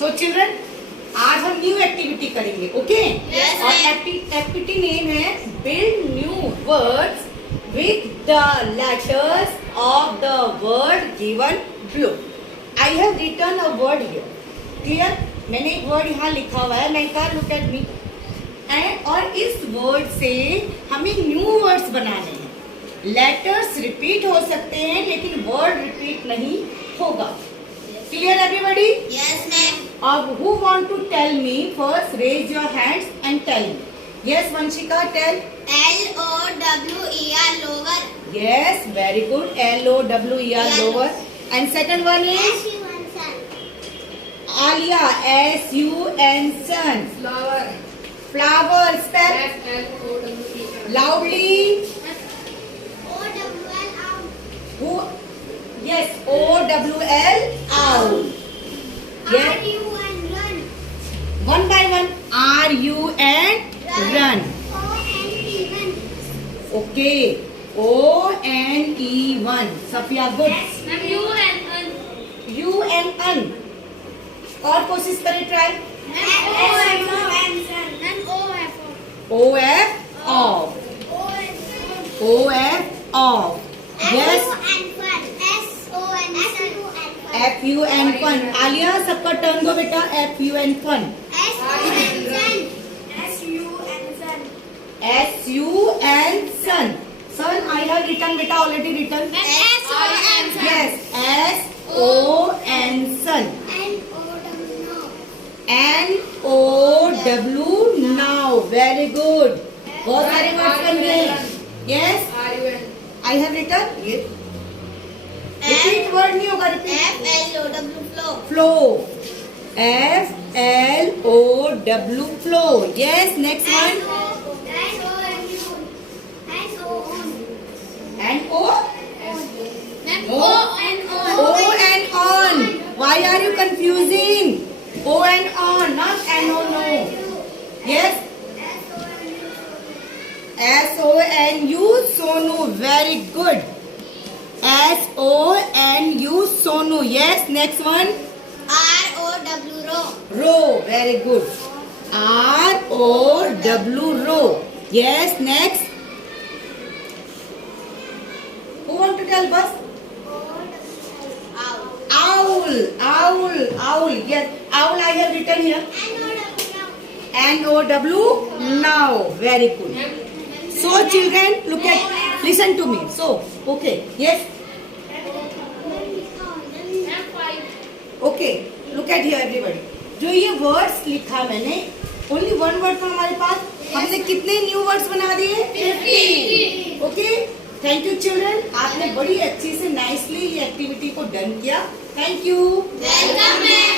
सो children, आज हम new activity करेंगे, ओके? और एक्टिविटी नेम है build new words with the letters of the word given below. I have written a word here, clear? मैंने एक word यहाँ लिखा हुआ है, अनीता लुक एट मी। और इस वर्ड से हमें न्यू वर्ड्स बनाने हैं। लेटर्स रिपीट हो सकते हैं लेकिन वर्ड रिपीट नहीं होगा। Clear everybody? Yes ma'am. अब who want to tell me first? Raise your hands and tell me. Yes, Vanshika, tell. LOWER lower. Yes, very good. LOWER lower. And second one is Alia, SUN sun. Flower. Flower, spell FLOWER. loudly. OWL Who? Yes, OWL owl. Yes. RUN run. One by one. RUN run. ONE. Okay. ONE. Safia, good. Ma'am, U and un. और कोशिश करें, try. OF off. OF off. Yes. FUN fun. Alia, सबका turn दो बेटा। FUN fun. SUN sun. Sun, I have written beta, already written. Yes. SON sun. NOW now. Very good. बहुत सारे words बन गए। Yes. RUN. I have written. Yes. Repeat word नहीं होगा, repeat. Flow. FLOW flow. Yes, next one. And O and on. Why are you confusing? O and on, not N O, no. Yes. SONU sonu. Very good. SONU sonu. Yes, next one. Row. Very good. ROW row. Yes, next. Who want to tell us? Owl. Yes, owl I have written here. NOW now. Very good. So children, listen to me. So, okay. Yes. Okay. Look at here everybody. जो ये words लिखा मैंने, only one word था हमारे पास, हमने कितने new words बना दिए? 50. ओके, थैंक यू चिल्ड्रन, आपने बड़ी अच्छी से नाइसली ये एक्टिविटी को डन किया। Thank you. वेलकम।